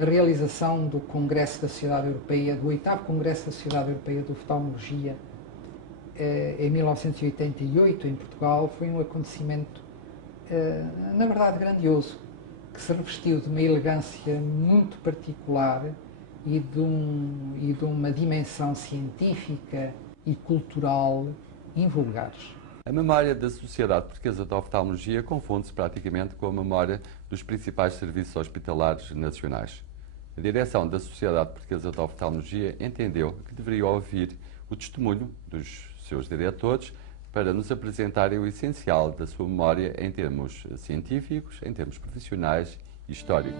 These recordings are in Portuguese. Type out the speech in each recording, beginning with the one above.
A realização do Congresso da Sociedade Europeia, do 8º Congresso da Sociedade Europeia de Oftalmologia, em 1988, em Portugal, foi um acontecimento, na verdade, grandioso, que se revestiu de uma elegância muito particular e de uma dimensão científica e cultural invulgares. A memória da Sociedade Portuguesa de Oftalmologia confunde-se praticamente com a memória dos principais serviços hospitalares nacionais. A direção da Sociedade Portuguesa de Oftalmologia entendeu que deveria ouvir o testemunho dos seus diretores para nos apresentarem o essencial da sua memória em termos científicos, em termos profissionais e históricos.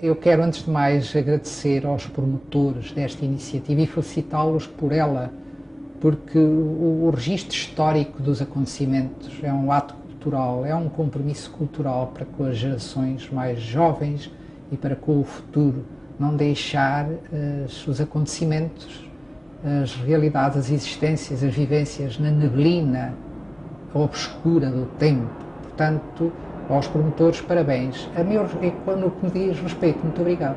Eu quero, antes de mais, agradecer aos promotores desta iniciativa e felicitá-los por ela, porque o registro histórico dos acontecimentos é um ato cultural, é um compromisso cultural para com as gerações mais jovens e para com o futuro. Não deixar os acontecimentos, as realidades, as existências, as vivências na neblina obscura do tempo. Portanto, aos promotores, parabéns. No que me diz respeito, muito obrigado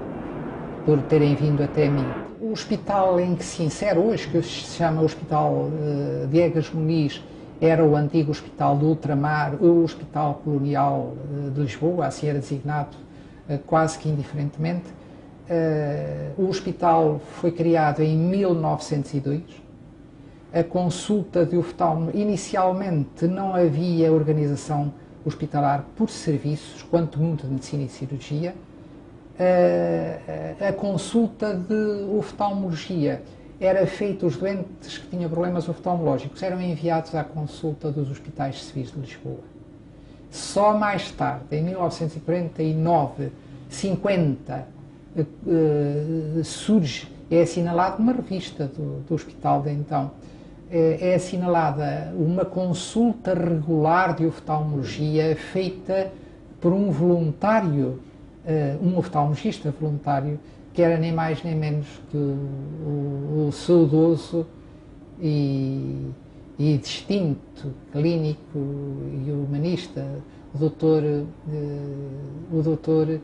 por terem vindo até mim. O hospital em que se insere hoje, que se chama Hospital Diegas Muniz, era o antigo Hospital do Ultramar, o Hospital Colonial de Lisboa, assim era designado quase que indiferentemente. O hospital foi criado em 1902. A consulta de oftalmo, inicialmente não havia organização hospitalar por serviços, quanto muito de medicina e cirurgia. A consulta de oftalmologia era feita, os doentes que tinham problemas oftalmológicos eram enviados à consulta dos hospitais civis de Lisboa. Só mais tarde, em 1949, 50, surge, é assinalado uma revista do hospital de então, é assinalada uma consulta regular de oftalmologia feita por um voluntário, um oftalmologista voluntário, que era nem mais nem menos que o saudoso e distinto clínico e humanista, o doutor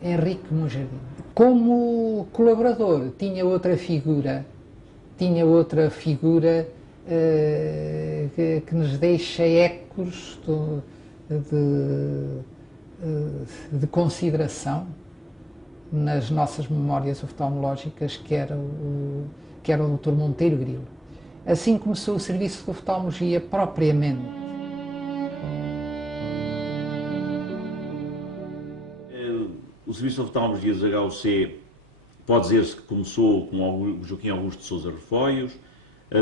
Henrique Monjardim. Como colaborador, tinha outra figura que nos deixa ecos de consideração nas nossas memórias oftalmológicas, que era o Dr. Monteiro Grilo. Assim começou o serviço de oftalmologia propriamente. O serviço de oftalmologia dos HUC pode dizer-se que começou com o Joaquim Augusto de Sousa Refoios,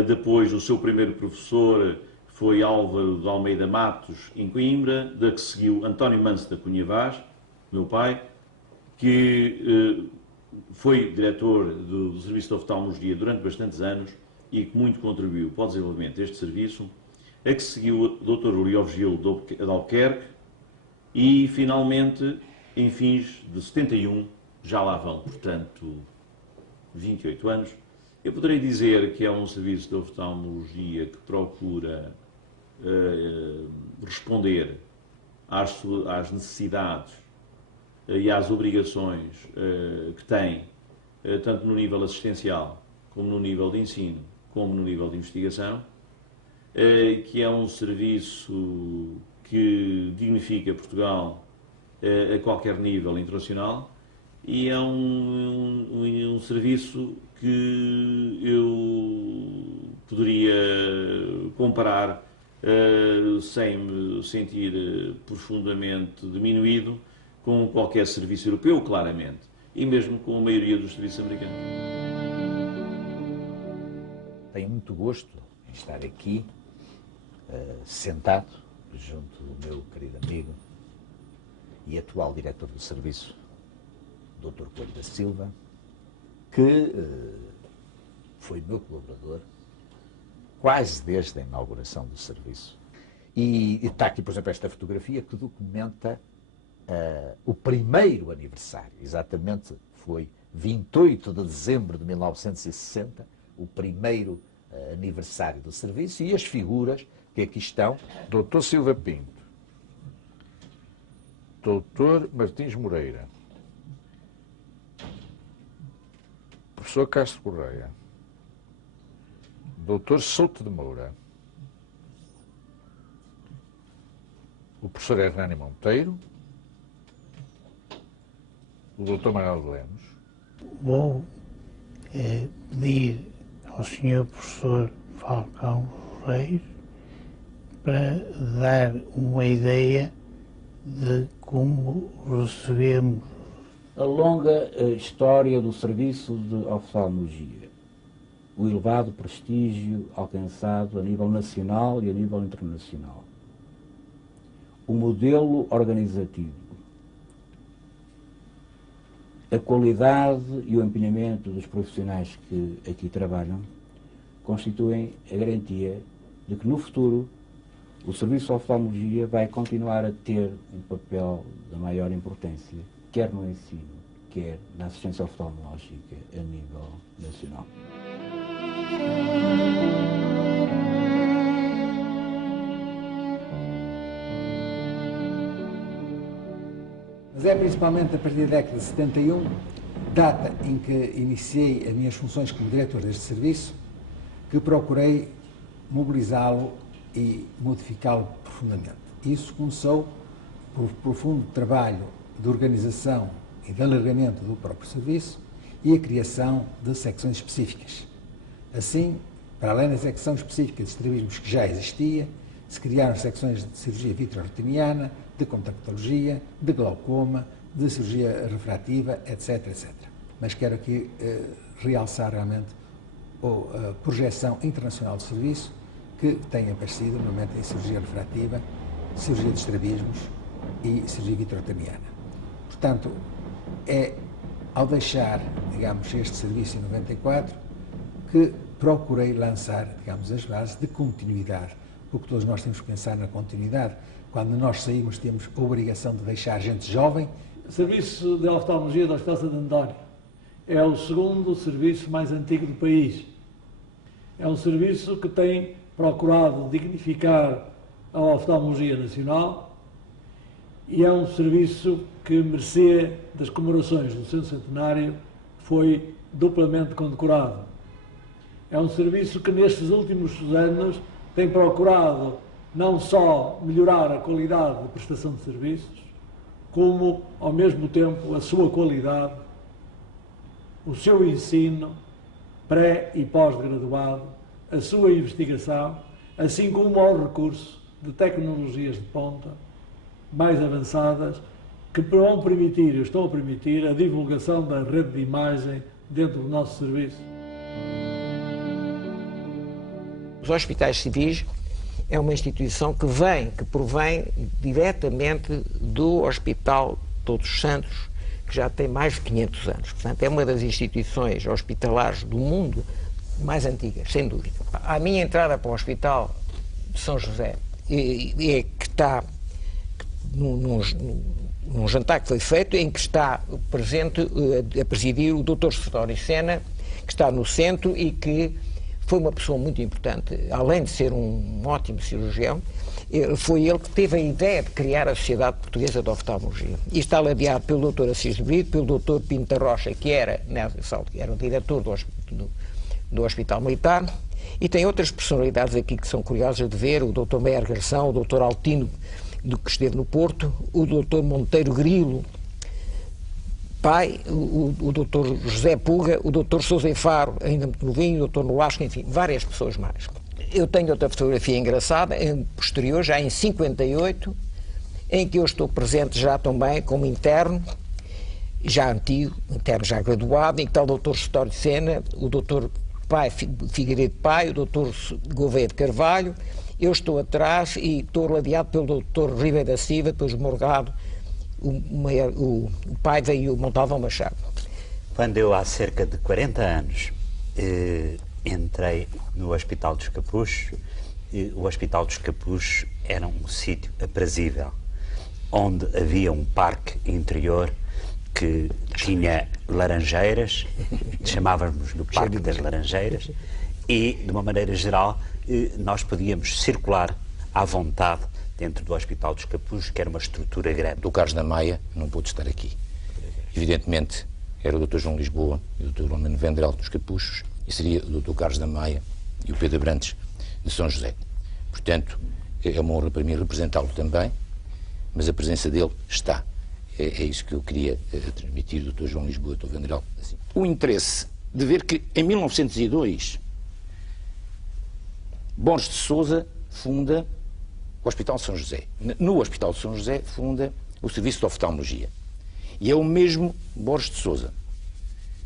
depois o seu primeiro professor foi Álvaro de Almeida Matos, em Coimbra, da que seguiu António Manso da Cunha Vaz, meu pai, que foi diretor do Serviço de Oftalmologia durante bastantes anos e que muito contribuiu para o desenvolvimento deste serviço, a que seguiu o Dr. Uriol Gil de Albuquerque e, finalmente, em fins de 71, já lá vão, portanto, 28 anos. Eu poderei dizer que é um serviço de oftalmologia que procura responder às necessidades e às obrigações que tem, tanto no nível assistencial, como no nível de ensino, como no nível de investigação, que é um serviço que dignifica Portugal a qualquer nível internacional e é um serviço que eu poderia comparar sem me sentir profundamente diminuído com qualquer serviço europeu, claramente, e mesmo com a maioria dos serviços americanos. Tenho muito gosto em estar aqui, sentado, junto do meu querido amigo e atual diretor do serviço, Dr. Coelho da Silva, que foi meu colaborador quase desde a inauguração do serviço. E está aqui, por exemplo, esta fotografia que documenta o primeiro aniversário. Exatamente, foi 28 de dezembro de 1960, o primeiro aniversário do serviço, e as figuras que aqui estão, Dr. Silva Pinto, Doutor Martins Moreira, professor Castro Correia, doutor Souto de Moura, o professor Hernani Monteiro, o doutor Manuel de Lemos. Vou pedir ao senhor professor Falcão Reis para dar uma ideia de como recebemos a longa história do serviço de oftalmologia, o elevado prestígio alcançado a nível nacional e a nível internacional, o modelo organizativo, a qualidade e o empenhamento dos profissionais que aqui trabalham constituem a garantia de que no futuro o serviço de oftalmologia vai continuar a ter um papel da maior importância, quer no ensino, quer na assistência oftalmológica a nível nacional. Mas é principalmente a partir da década de 71, data em que iniciei as minhas funções como diretor deste serviço, que procurei mobilizá-lo e modificá-lo profundamente. Isso começou por profundo trabalho de organização e de alargamento do próprio serviço e a criação de secções específicas. Assim, para além da secção específica de estrabismos que já existia, se criaram secções de cirurgia vitreoretiniana, de contractologia, de glaucoma, de cirurgia refrativa, etc, etc. Mas quero aqui realçar realmente a projeção internacional do serviço que tem aparecido, normalmente em cirurgia refrativa, cirurgia de estrabismos e cirurgia vitreoretiniana. Portanto, é ao deixar, digamos, este serviço em 94 que procurei lançar, digamos, as bases de continuidade, porque todos nós temos que pensar na continuidade. Quando nós saímos, temos a obrigação de deixar gente jovem. O Serviço de Oftalmologia do Hospital Santo António é o segundo serviço mais antigo do país. É um serviço que tem procurado dignificar a oftalmologia nacional e é um serviço que, mercê das comemorações do seu centenário, foi duplamente condecorado. É um serviço que, nestes últimos anos, tem procurado não só melhorar a qualidade de prestação de serviços, como, ao mesmo tempo, a sua qualidade, o seu ensino pré e pós-graduado, a sua investigação, assim como ao recurso de tecnologias de ponta mais avançadas que vão permitir, e estão a permitir, a divulgação da rede de imagem dentro do nosso serviço. Os hospitais civis é uma instituição que provém diretamente do Hospital Todos os Santos, que já tem mais de 500 anos. Portanto, é uma das instituições hospitalares do mundo mais antigas, sem dúvida. A minha entrada para o Hospital de São José é que está num jantar que foi feito, em que está presente a presidir o Dr. Sidónio Sena, que está no centro e que foi uma pessoa muito importante, além de ser um ótimo cirurgião, foi ele que teve a ideia de criar a Sociedade Portuguesa de Oftalmologia. E está ladeado pelo Dr. Assis de Brito, pelo Dr. Pinto da Rocha, que era o diretor do Hospital Militar, e tem outras personalidades aqui que são curiosas de ver, o Dr. Meyer Garção, o Dr. Altino, que esteve no Porto, o Dr. Monteiro Grilo, pai, o Dr. José Puga, o Dr. Sousa Faro, ainda muito novinho, o Dr. Nolasco, enfim, várias pessoas mais. Eu tenho outra fotografia engraçada, posterior, já em 58, em que eu estou presente já também como interno, já antigo, interno já graduado, em que está o Dr. Sidónio Sena, o Dr. Figueiredo Pai, o Dr. Gouveia de Carvalho, eu estou atrás e estou ladeado pelo Dr. Ribeiro da Silva, depois Morgado, o pai veio Montalvão Machado. Quando eu, há cerca de 40 anos, entrei no Hospital dos Capuchos, o Hospital dos Capuchos era um sítio aprazível, onde havia um parque interior que tinha laranjeiras, chamávamos do Parque das Laranjeiras, e, de uma maneira geral, nós podíamos circular à vontade dentro do Hospital dos Capuzes, que era uma estrutura grande. O Dr. Carlos da Maia não pôde estar aqui. Evidentemente, era o Dr. João Lisboa e o Dr. Romano Vendrell dos Capuchos, e seria o Dr. Carlos da Maia e o Pedro Abrantes de São José. Portanto, é uma honra para mim representá-lo também, mas a presença dele está. É isso que eu queria transmitir do Dr. João Lisboa e do Dr. Vendrell. Assim. O interesse de ver que, em 1902, Borges de Sousa funda o Hospital de São José. No Hospital de São José funda o Serviço de Oftalmologia. E é o mesmo Borges de Sousa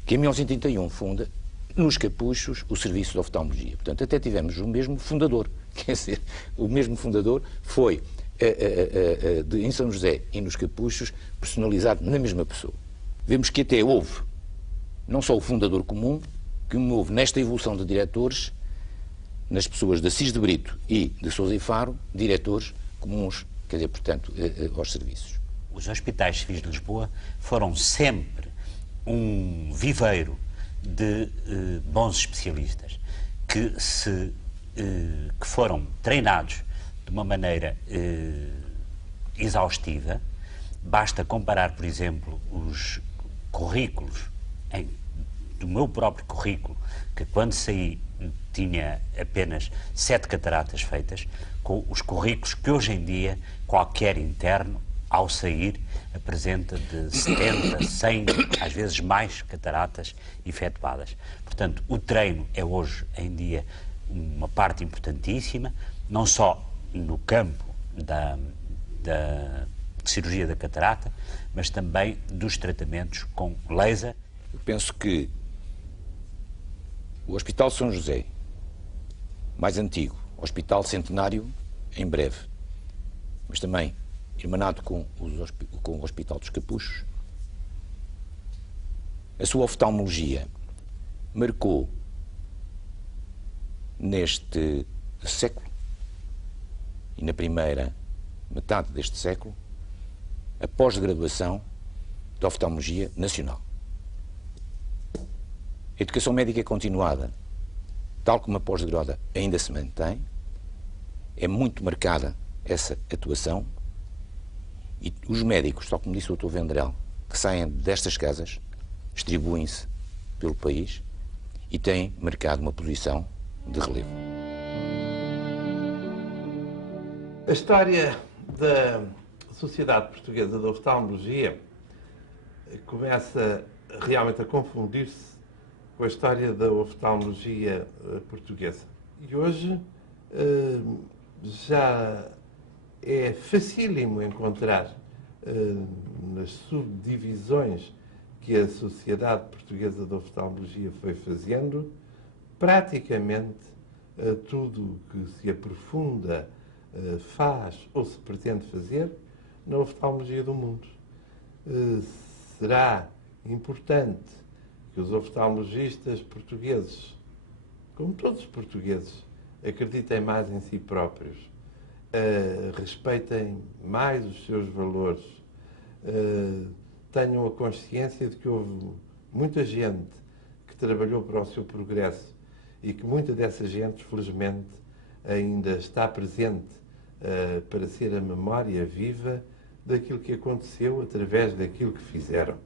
que, em 1931, funda nos Capuchos o Serviço de Oftalmologia. Portanto, até tivemos o mesmo fundador. Quer dizer, o mesmo fundador foi, em São José e nos Capuchos, personalizado na mesma pessoa. Vemos que até houve, não só o fundador comum, que houve nesta evolução de diretores, nas pessoas de Assis de Brito e de Sousa e Faro, diretores comuns, quer dizer, portanto, aos serviços. Os hospitais civis de Lisboa foram sempre um viveiro de bons especialistas que foram treinados de uma maneira exaustiva. Basta comparar, por exemplo, os currículos do meu próprio currículo, que quando saí tinha apenas 7 cataratas feitas, com os currículos que hoje em dia qualquer interno, ao sair, apresenta de 70, 100, às vezes mais cataratas efetuadas. Portanto, o treino é hoje em dia uma parte importantíssima, não só no campo da cirurgia da catarata, mas também dos tratamentos com laser. Eu penso que o Hospital São José, mais antigo, Hospital Centenário, em breve, mas também irmanado com o Hospital dos Capuchos, a sua oftalmologia marcou neste século e na primeira metade deste século a pós-graduação de oftalmologia nacional. A educação médica continuada, tal como a pós-graduada ainda se mantém, é muito marcada essa atuação, e os médicos, tal como disse o Dr. Vendrell, que saem destas casas, distribuem-se pelo país e têm marcado uma posição de relevo. A história da Sociedade Portuguesa de Oftalmologia começa realmente a confundir-se com a história da oftalmologia portuguesa. E hoje já é facílimo encontrar nas subdivisões que a Sociedade Portuguesa de Oftalmologia foi fazendo, praticamente tudo o que se aprofunda, faz ou se pretende fazer na oftalmologia do mundo. Será importante que os oftalmologistas portugueses, como todos os portugueses, acreditem mais em si próprios, respeitem mais os seus valores, tenham a consciência de que houve muita gente que trabalhou para o seu progresso e que muita dessa gente, felizmente, ainda está presente para ser a memória viva daquilo que aconteceu através daquilo que fizeram.